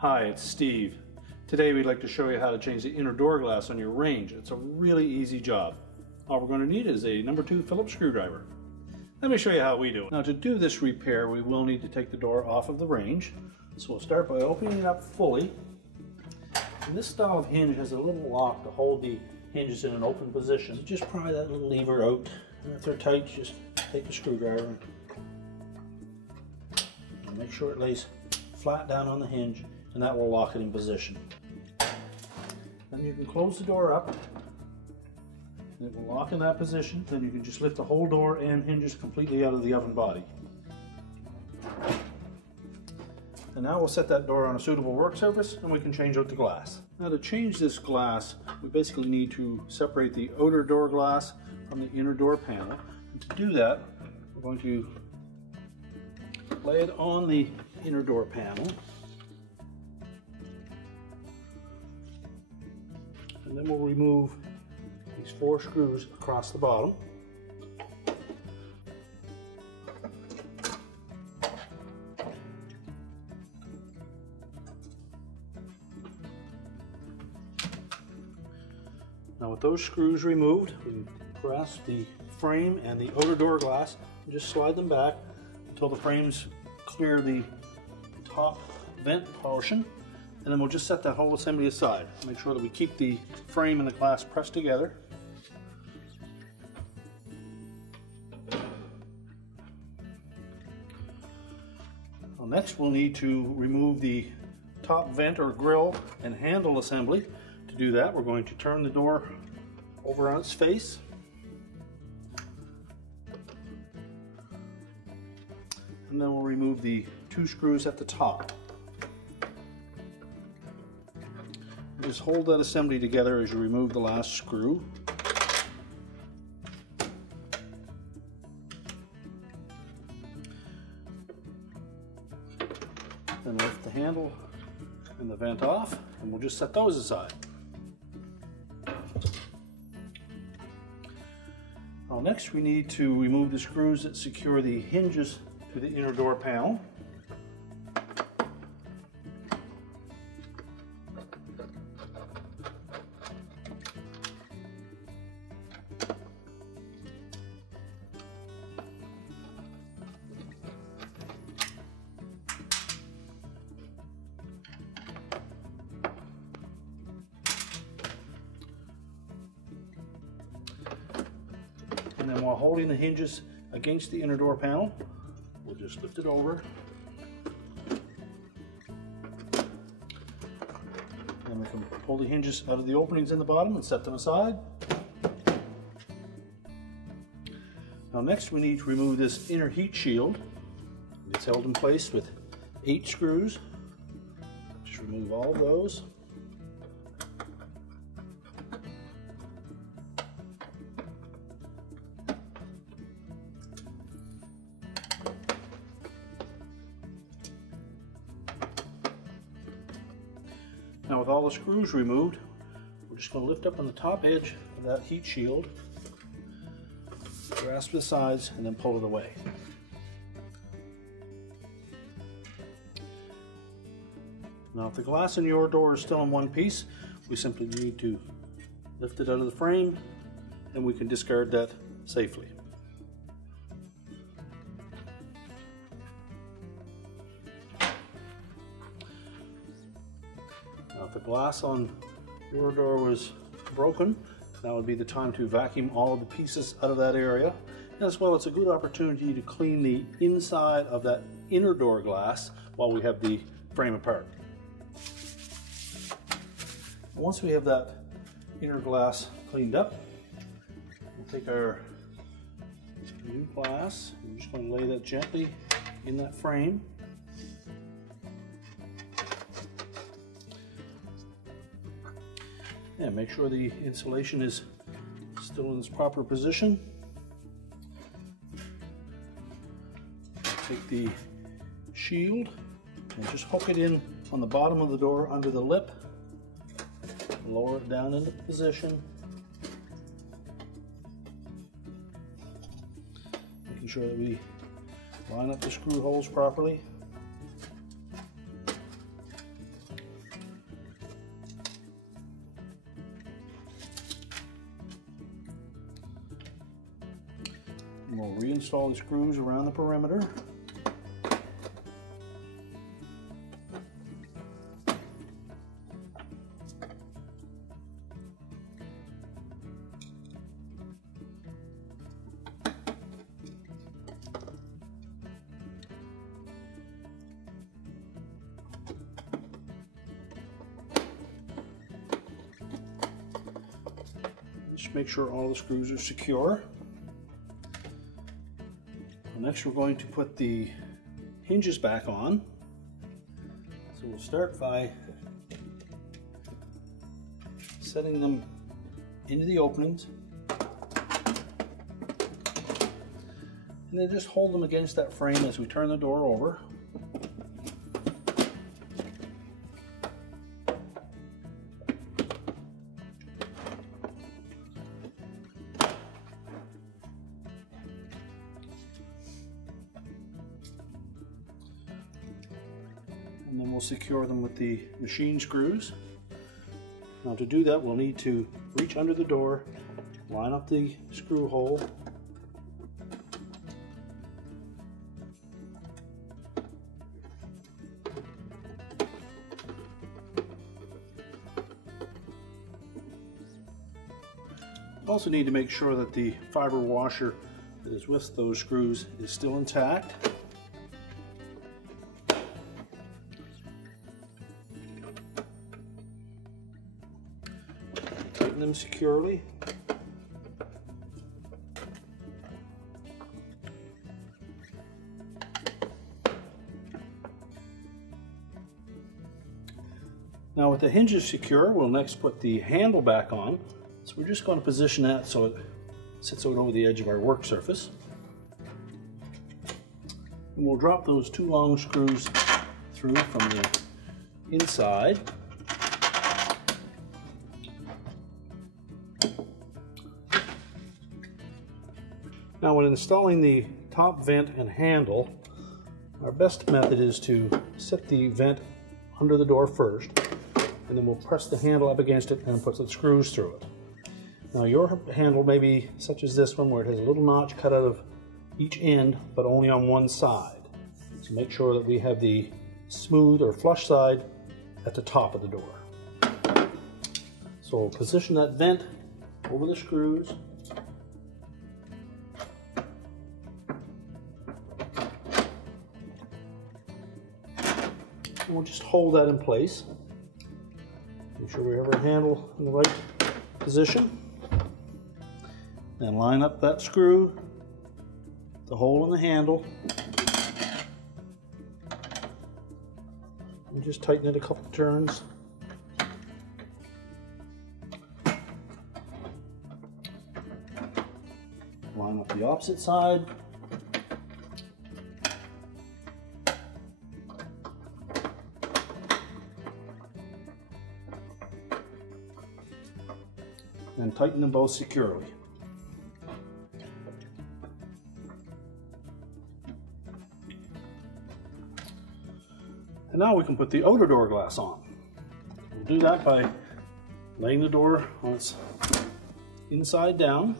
Hi, it's Steve. Today we'd like to show you how to change the inner door glass on your range. It's a really easy job. All we're going to need is a number 2 Phillips screwdriver. Let me show you how we do it. Now to do this repair we will need to take the door off of the range. So we'll start by opening it up fully. And this style of hinge has a little lock to hold the hinges in an open position. So just pry that little lever out, and if they're tight just take the screwdriver and make sure it lays flat down on the hinge, and that will lock it in position. Then you can close the door up, and it will lock in that position. Then you can just lift the whole door and hinges completely out of the oven body. And now we'll set that door on a suitable work surface and we can change out the glass. Now to change this glass, we basically need to separate the outer door glass from the inner door panel. And to do that, we're going to lay it on the inner door panel. And then we'll remove these 4 screws across the bottom. Now with those screws removed, we can grasp the frame and the outer door glass and just slide them back until the frames clear the top vent portion. And then we'll just set that whole assembly aside. Make sure that we keep the frame and the glass pressed together. Well, next we'll need to remove the top vent or grill and handle assembly. To do that, we're going to turn the door over on its face. And then we'll remove the 2 screws at the top. Just hold that assembly together as you remove the last screw. Then lift the handle and the vent off, and we'll just set those aside. Now next we need to remove the screws that secure the hinges to the inner door panel. And then while holding the hinges against the inner door panel, we'll just lift it over. And we can pull the hinges out of the openings in the bottom and set them aside. Now next we need to remove this inner heat shield. It's held in place with 8 screws. Just remove all of those. Now with all the screws removed, we're just going to lift up on the top edge of that heat shield, grasp the sides, and then pull it away. Now if the glass in your door is still in one piece, we simply need to lift it out of the frame and we can discard that safely. Now if the glass on your door was broken, now would be the time to vacuum all of the pieces out of that area. And as well, it's a good opportunity to clean the inside of that inner door glass while we have the frame apart. Once we have that inner glass cleaned up, we'll take our new glass, we're just going to lay that gently in that frame. And make sure the insulation is still in its proper position. Take the shield and just hook it in on the bottom of the door under the lip. Lower it down into position. Making sure that we line up the screw holes properly. And we'll reinstall the screws around the perimeter. Just make sure all the screws are secure. Next we're going to put the hinges back on. So we'll start by setting them into the openings. And then just hold them against that frame as we turn the door over. And then we'll secure them with the machine screws. Now to do that, we'll need to reach under the door, line up the screw hole, we also need to make sure that the fiber washer that is with those screws is still intact. Tighten them securely. Now with the hinges secure, we'll next put the handle back on. So we're just going to position that so it sits out over the edge of our work surface. And we'll drop those two long screws through from the inside. Now when installing the top vent and handle, our best method is to set the vent under the door first, and then we'll press the handle up against it and put the screws through it. Now your handle may be such as this one, where it has a little notch cut out of each end, but only on one side. So make sure that we have the smooth or flush side at the top of the door. So we'll position that vent over the screws. And we'll just hold that in place. Make sure we have our handle in the right position. Then line up that screw, the hole in the handle, and just tighten it a couple of turns. Line up the opposite side. And tighten them both securely. And now we can put the outer door glass on. We'll do that by laying the door on its inside down.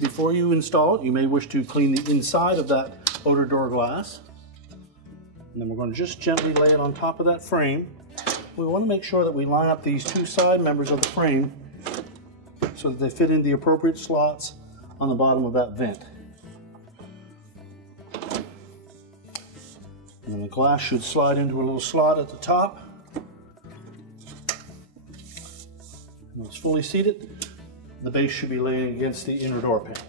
Before you install it, you may wish to clean the inside of that outer door glass. And then we're going to just gently lay it on top of that frame. We want to make sure that we line up these two side members of the frame so that they fit in the appropriate slots on the bottom of that vent. And then the glass should slide into a little slot at the top. When it's fully seated, the base should be laying against the inner door panel.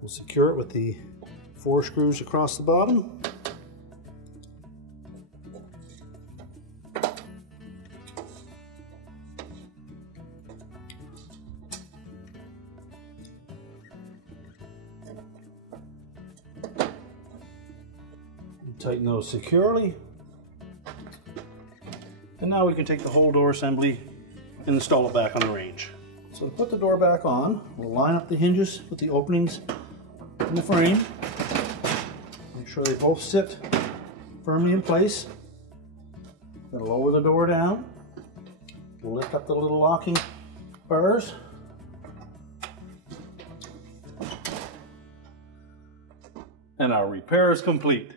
We'll secure it with the 4 screws across the bottom. Tighten those securely. And now we can take the whole door assembly and install it back on the range. So to put the door back on, we'll line up the hinges with the openings in the frame. Make sure they both sit firmly in place. Then lower the door down. Lift up the little locking bars. And our repair is complete.